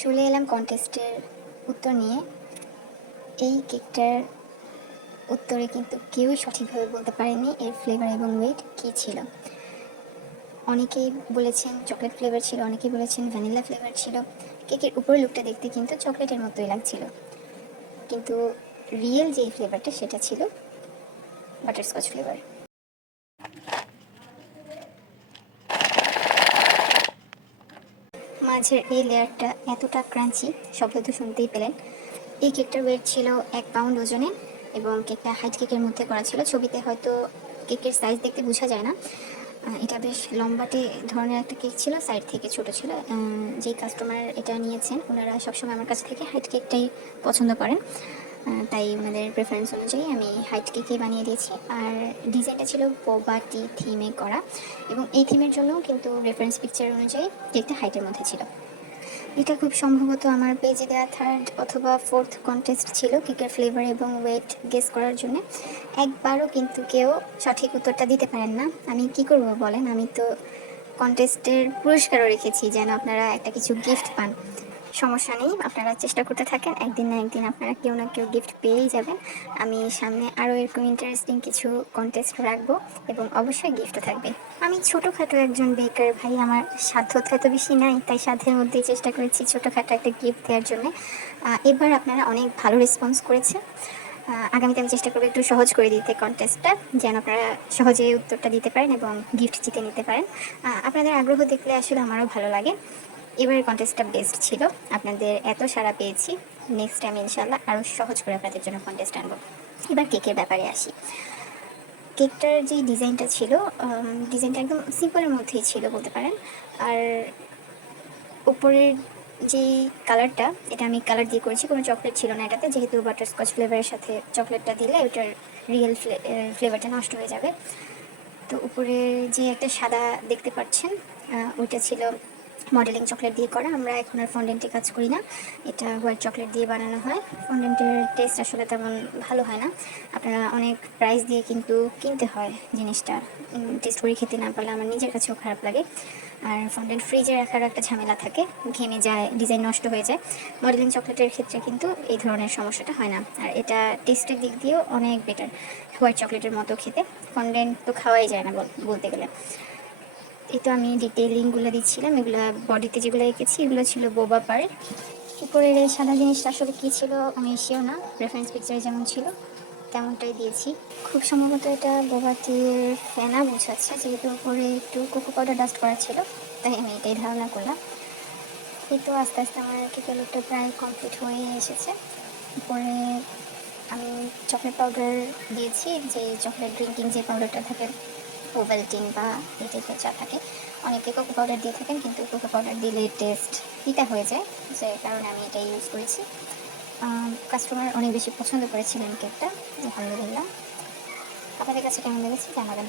চলে এলাম কন্টেস্টের উত্তর নিয়ে। এই কেকটার উত্তরে কিন্তু কেউই সঠিকভাবে বলতে পারেনি এর ফ্লেভার এবং ওয়েট কী ছিল। অনেকেই বলেছেন চকলেট ফ্লেভার ছিল, অনেকেই বলেছেন ভ্যানিলা ফ্লেভার ছিল। কেকের উপরের লুকটা দেখতে কিন্তু চকলেটের মতোই লাগছিল, কিন্তু রিয়েল যেই ফ্লেভারটা সেটা ছিল বাটারস্কচ ফ্লেভার। মাঝের এই লেয়ারটা এতটা ক্রাঞ্চি, শব্দ তো শুনতেই পেলেন। এই কেকটার ওয়েট ছিল 1 পাউন্ড ওজনে এবং কেকটা হাইট কেকের মধ্যে করা ছিল। ছবিতে হয়তো কেকের সাইজ দেখতে বোঝা যায় না। এটা বেশ লম্বাটে ধরনের একটা কেক ছিল, সাইড থেকে ছোট ছিল। যেই কাস্টমার এটা নিয়েছেন ওনারা সবসময় আমার কাছ থেকে হাইট কেকটাই পছন্দ করেন, তাই ওনাদের প্রেফারেন্স অনুযায়ী আমি হাইট কেকই বানিয়ে দিয়েছি। আর ডিজাইনটা ছিল বোবা টি থিমে করা, এবং এই থিমের জন্য কিন্তু রেফারেন্স পিকচার অনুযায়ী কেকটা হাইটের মধ্যে ছিল। এটা খুব সম্ভবত আমার পেজে দেওয়া 3rd অথবা 4th কন্টেস্ট ছিল কেকের ফ্লেভার এবং ওয়েট গেস করার জন্য। একবারও কিন্তু কেউ সঠিক উত্তরটা দিতে পারেন না। আমি কি করব বলেন, আমি তো কন্টেস্টের পুরস্কারও রেখেছি যেন আপনারা একটা কিছু গিফট পান। সমস্যা নেই, আপনারা চেষ্টা করতে থাকেন, একদিন না একদিন আপনারা কেউ না কেউ গিফট পেয়েই যাবেন। আমি সামনে আরও এরকম ইন্টারেস্টিং কিছু কন্টেস্ট রাখবো এবং অবশ্যই গিফটও থাকবে। আমি ছোটোখাটো একজন বেকার ভাই, আমার সাধ্য তো এত বেশি নাই, তাই সাধ্যের মধ্যেই চেষ্টা করেছি ছোটোখাটো একটা গিফট দেওয়ার জন্য। এবার আপনারা অনেক ভালো রেসপন্স করেছেন। আগামীতে আমি চেষ্টা করবো একটু সহজ করে দিতে কন্টেস্টটা, যেন আপনারা সহজে উত্তরটা দিতে পারেন এবং গিফট জিতে নিতে পারেন। আপনাদের আগ্রহ দেখলে আসলে আমারও ভালো লাগে। এবারের কন্টেস্টটা বেস্ট ছিল, আপনাদের এত সাড়া পেয়েছি। নেক্সট টাইম ইনশাল্লাহ আরও সহজ করে আপনাদের জন্য কন্টেস্ট আনবো। এবার কেকের ব্যাপারে আসি। কেকটার যে ডিজাইনটা ছিল, ডিজাইনটা একদম সিম্পলের মধ্যেই ছিল বলতে পারেন। আর উপরের যে কালারটা, এটা আমি কালার দিয়ে করেছি, কোনো চকলেট ছিল না এটাতে, যেহেতু বাটারস্কচ ফ্লেভারের সাথে চকলেটটা দিলে ওটার রিয়েল ফ্লেভারটা নষ্ট হয়ে যাবে। তো উপরে যে একটা সাদা দেখতে পাচ্ছেন, ওইটা ছিল মডেলিং চকলেট দিয়ে করা। আমরা এখন আর ফন্ডেন্টে কাজ করি না, এটা হোয়াইট চকলেট দিয়ে বানানো হয়। ফন্ডেন্টের টেস্ট আসলে তেমন ভালো হয় না, আপনারা অনেক প্রাইস দিয়ে কিন্তু কিনতে হয় জিনিসটা। টেস্ট করে খেতে না পারলে আমার নিজের কাছেও খারাপ লাগে। আর ফন্ডেন্ট ফ্রিজে রাখার একটা ঝামেলা থাকে, ঘেমে যায়, ডিজাইন নষ্ট হয়ে যায়। মডেলিং চকলেটের ক্ষেত্রে কিন্তু এই ধরনের সমস্যাটা হয় না। আর এটা টেস্টের দিক দিয়েও অনেক বেটার, হোয়াইট চকলেটের মতো খেতে। ফন্ডেন্ট তো খাওয়াই যায় না বলতে গেলে। এই তো আমি ডিটেইলিংগুলো দিচ্ছিলাম, এগুলো বডিতে যেগুলো এঁকেছি এগুলো ছিল বোবা পার্ল। উপরের এই সাদা জিনিসটা আসলে কী ছিল আমি শিওর না, রেফারেন্স পিকচারে যেমন ছিল তেমনটাই দিয়েছি। খুব সম্ভবত এটা বোবাটির ফেনা বোঝাচ্ছে, যেহেতু উপরে একটু কোকো পাউডার ডাস্ট করা ছিল, তাই আমি এটাই ধারণা করলাম। এই তো আস্তে আস্তে আমার কেকের লুকটা প্রায় কমপ্লিট হয়ে এসেছে। উপরে আমি চকলেট পাউডার দিয়েছি, যে চকলেট ড্রিঙ্কিং যে পাউডারটা থাকে, ওভালটিন বা এই টাইপের যা থাকে। অনেকে কোকো পাউডার দিয়ে থাকেন, কিন্তু কোকো পাউডার দিলে টেস্ট তিতা হয়ে যায়, যে কারণে আমি এটা ইউজ করেছি। কাস্টমার অনেক বেশি পছন্দ করেছিলেন কেকটা, আলহামদুলিল্লাহ। আপনাদের কাছে কেমন লেগেছে জানাবেন।